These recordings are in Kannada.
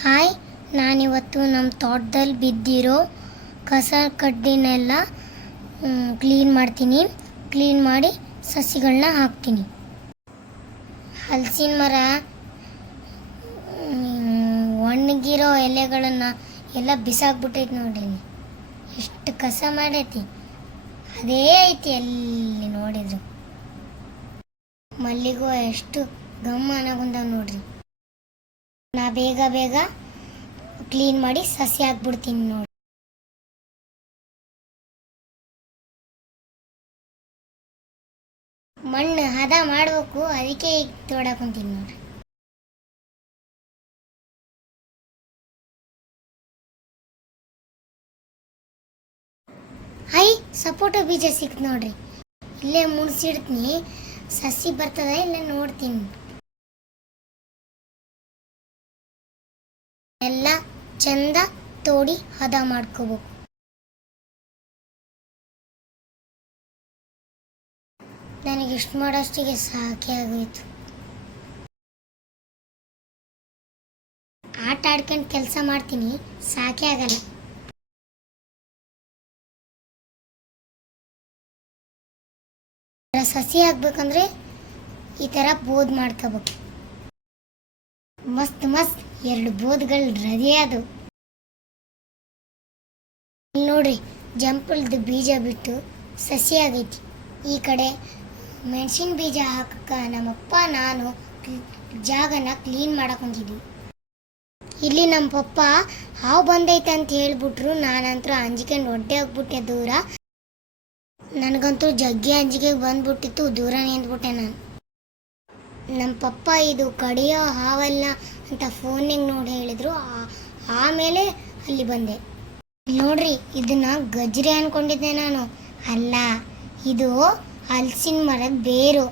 ಹಾಯ್, ನಾನಿವತ್ತು ನಮ್ಮ ತೋಟದಲ್ಲಿ ಬಿದ್ದಿರೋ ಕಸ ಕಡ್ಡಿನೆಲ್ಲ ಕ್ಲೀನ್ ಮಾಡ್ತೀನಿ. ಕ್ಲೀನ್ ಮಾಡಿ ಸಸಿಗಳನ್ನ ಹಾಕ್ತೀನಿ. ಹಲಸಿನ ಮರ ಒಣಗಿರೋ ಎಲೆಗಳನ್ನು ಎಲ್ಲ ಬಿಸಾಕ್ಬಿಟ್ಟೈತಿ ನೋಡ್ರಿ. ಎಷ್ಟು ಕಸ ಮಾಡೈತಿ, ಅದೇ ಐತಿ ಎಲ್ಲಿ ನೋಡಿದ್ರು. ಮಲ್ಲಿಗೂ ಎಷ್ಟು ಗಮ್ಮ ಅನ್ನೋಗುಂದಾವ ನೋಡ್ರಿ. ನಾ ಬೇಗ ಬೇಗ ಕ್ಲೀನ್ ಮಾಡಿ ಸಸಿ ಹಾಕ್ಬಿಡ್ತೀನಿ ನೋಡಿ. ಮಣ್ಣು ಹದ ಮಾಡಬೇಕು, ಅದಕ್ಕೆ ಈಗ ತೋಡಾಕೊಂತೀನಿ ನೋಡ್ರಿ. ಸಪೋಟ ಬೀಜ ಸಿಕ್ತು ನೋಡ್ರಿ. ಇಲ್ಲೇ ಮುಡ್ಸಿಡ್ತೀನಿ, ಸಸಿ ಬರ್ತದ ಇಲ್ಲ ನೋಡ್ತೀನಿ. ಎಲ್ಲ ಚಂದ ತೋಡಿ ಹದ ಮಾಡ್ಕೋಬೇಕು. ನನಗೆ ಇಷ್ಟು ಮಾಡೋಷ್ಟಿಗೆ ಸಾಕೆ ಆಗೋಯ್ತು. ಆಟ ಆಡ್ಕೊಂಡು ಕೆಲಸ ಮಾಡ್ತೀನಿ, ಸಾಕೆ ಆಗಲ್ಲ. ಸಸಿ ಹಾಕ್ಬೇಕಂದ್ರೆ ಈ ಥರ ಬೋದ್ ಮಾಡ್ಕೋಬೇಕು. ಮಸ್ತ್ ಮಸ್ತ್ 2 ಬೋದ್ಗಳು ರೆಡಿ ಆದವು ನೋಡ್ರಿ. ಜಂಪಲ್ದು ಬೀಜ ಬಿಟ್ಟು ಸಸಿ ಆಗೈತಿ. ಈ ಕಡೆ ಮೆಣಸಿನ ಬೀಜ ಹಾಕಕ್ಕ ನಮ್ಮಪ್ಪ ನಾನು ಜಾಗನ ಕ್ಲೀನ್ ಮಾಡಕೊಂತಿದ್ವಿ. ಇಲ್ಲಿ ನಮ್ಮ ಪಪ್ಪ ಹಾವು ಬಂದೈತೆ ಅಂತ ಹೇಳ್ಬಿಟ್ರು. ನಾನಂತೂ ಅಂಜಿಕೊಂಡು ಹೊಟ್ಟೆ ಹೋಗ್ಬಿಟ್ಟೆ ದೂರ. ನನಗಂತೂ ಜಗ್ಗಿ ಅಂಜಿಕೆ ಬಂದ್ಬಿಟ್ಟಿತ್ತು, ದೂರ ನಿಂತ್ಬಿಟ್ಟೆ ನಾನು. ನಮ್ಮ ಪಪ್ಪ ಇದು ಕಡಿಯೋ ಹಾವಲ್ಲ ಅಂತ ಫೋನಿಗೆ ನೋಡಿ ಹೇಳಿದ್ರು. ಆಮೇಲೆ ಅಲ್ಲಿ ಬಂದೆ. ನೋಡ್ರಿ, ಇದನ್ನ ಗಜ್ರಿ ಅನ್ಕೊಂಡಿದ್ದೆ ನಾನು. ಅಲ್ಲ, ಇದು ಹಲಸಿನ ಮರದ ಬೇರು.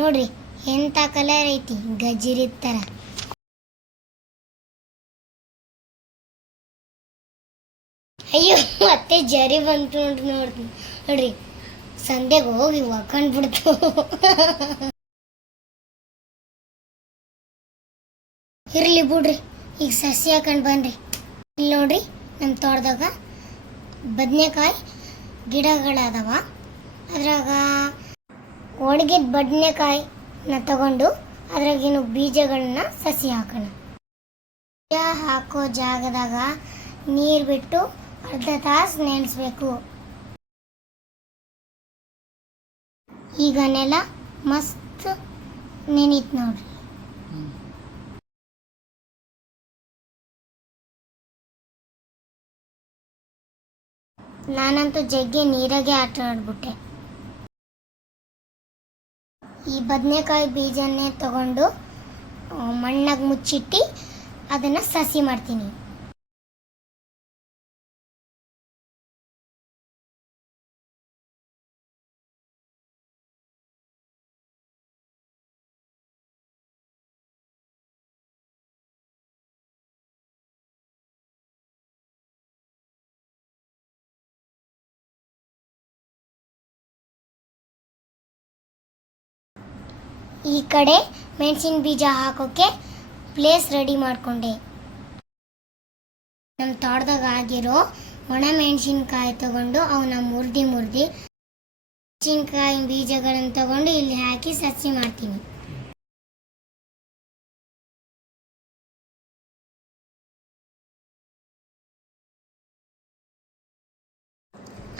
ನೋಡ್ರಿ ಎಂಥ ಕಲರ್ ಐತಿ, ಗಜ್ರಿ ಥರ. ಅಯ್ಯೋ, ಮತ್ತೆ ಜರಿ ಬಂತು ನೋಡ್ರಿ. ಸಂದೆಗೆ ಹೋಗಿ ಒಕ್ಕೊಂಡ್ಬಿಡ್ತು. ಇರ್ಲಿ ಬಿಡ್ರಿ, ಈಗ ಸಸಿ ಹಾಕೊಂಡು ಬನ್ರಿ. ಇಲ್ಲಿ ನೋಡ್ರಿ, ನಮ್ಮ ತೋಟದಾಗ ಬದನೆಕಾಯಿ ಗಿಡಗಳದಾವ. ಅದ್ರಾಗ ಒಣಗಿದ ಬದನೆಕಾಯಿನ ತಗೊಂಡು ಅದ್ರಾಗಿನ ಬೀಜಗಳನ್ನ ಸಸಿ ಹಾಕೋಣ. ಬೀಜ ಹಾಕೋ ಜಾಗದಾಗ ನೀರು ಬಿಟ್ಟು ಅರ್ಧ ತಾಸು ನೆನೆಸ್ಬೇಕು. ಈಗ ನೆಲ ಮಸ್ತ್ ನೆನೀತ್ ನೋಡ್ರಿ. ನಾನಂತೂ ಜಗ್ಗಿ ನೀರಾಗೆ ಆಟ ಆಡ್ಬಿಟ್ಟೆ. ಈ ಬದನೆಕಾಯಿ ಬೀಜನ್ನೇ ತಗೊಂಡು ಮಣ್ಣಾಗ ಮುಚ್ಚಿಟ್ಟು ಅದನ್ನು ಸಸಿ ಮಾಡ್ತೀನಿ. ಈ ಕಡೆ ಮೆಣಸಿನ ಬೀಜ ಹಾಕೋಕೆ ಪ್ಲೇಸ್ ರೆಡಿ ಮಾಡಿಕೊಂಡೆ. ನಮ್ಮ ತೋಟದಾಗ ಆಗಿರೋ ಒಣ ಮೆಣಸಿನ್ಕಾಯಿ ತಗೊಂಡು ಅವನ್ನ ಮುರಿದು ಮೆಣಸಿನ್ಕಾಯಿ ಬೀಜಗಳನ್ನು ತಗೊಂಡು ಇಲ್ಲಿ ಹಾಕಿ ಸಸಿ ಮಾಡ್ತೀನಿ.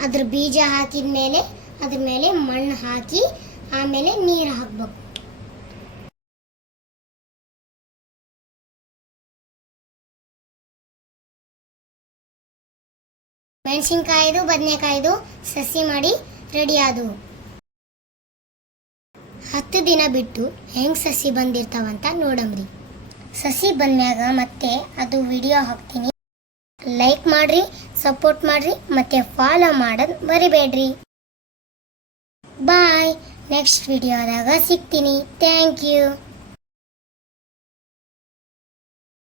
ಅದ್ರ ಬೀಜ ಹಾಕಿದ ಮೇಲೆ ಅದ್ರ ಮೇಲೆ ಮಣ್ಣು ಹಾಕಿ ಆಮೇಲೆ ನೀರು ಹಾಕ್ಬೇಕು. ಮೆಣಸಿನ್ಕಾಯ್ದು ಬದನೆಕಾಯ್ದು ಸಸಿ ಮಾಡಿ ರೆಡಿ ಆದವು. 10 ದಿನ ಬಿಟ್ಟು ಹೆಂಗೆ ಸಸಿ ಬಂದಿರ್ತಾವಂತ ನೋಡಮ್ರಿ. ಸಸಿ ಬಂದ್ಮ್ಯಾಗ ಮತ್ತೆ ಅದು ವಿಡಿಯೋ ಹಾಕ್ತೀನಿ. ಲೈಕ್ ಮಾಡ್ರಿ, ಸಪೋರ್ಟ್ ಮಾಡ್ರಿ, ಮತ್ತೆ ಫಾಲೋ ಮಾಡೋದು ಮರಿಬೇಡ್ರಿ. ಬಾಯ್, ನೆಕ್ಸ್ಟ್ ವಿಡಿಯೋದಾಗ ಸಿಗ್ತೀನಿ. Thank you.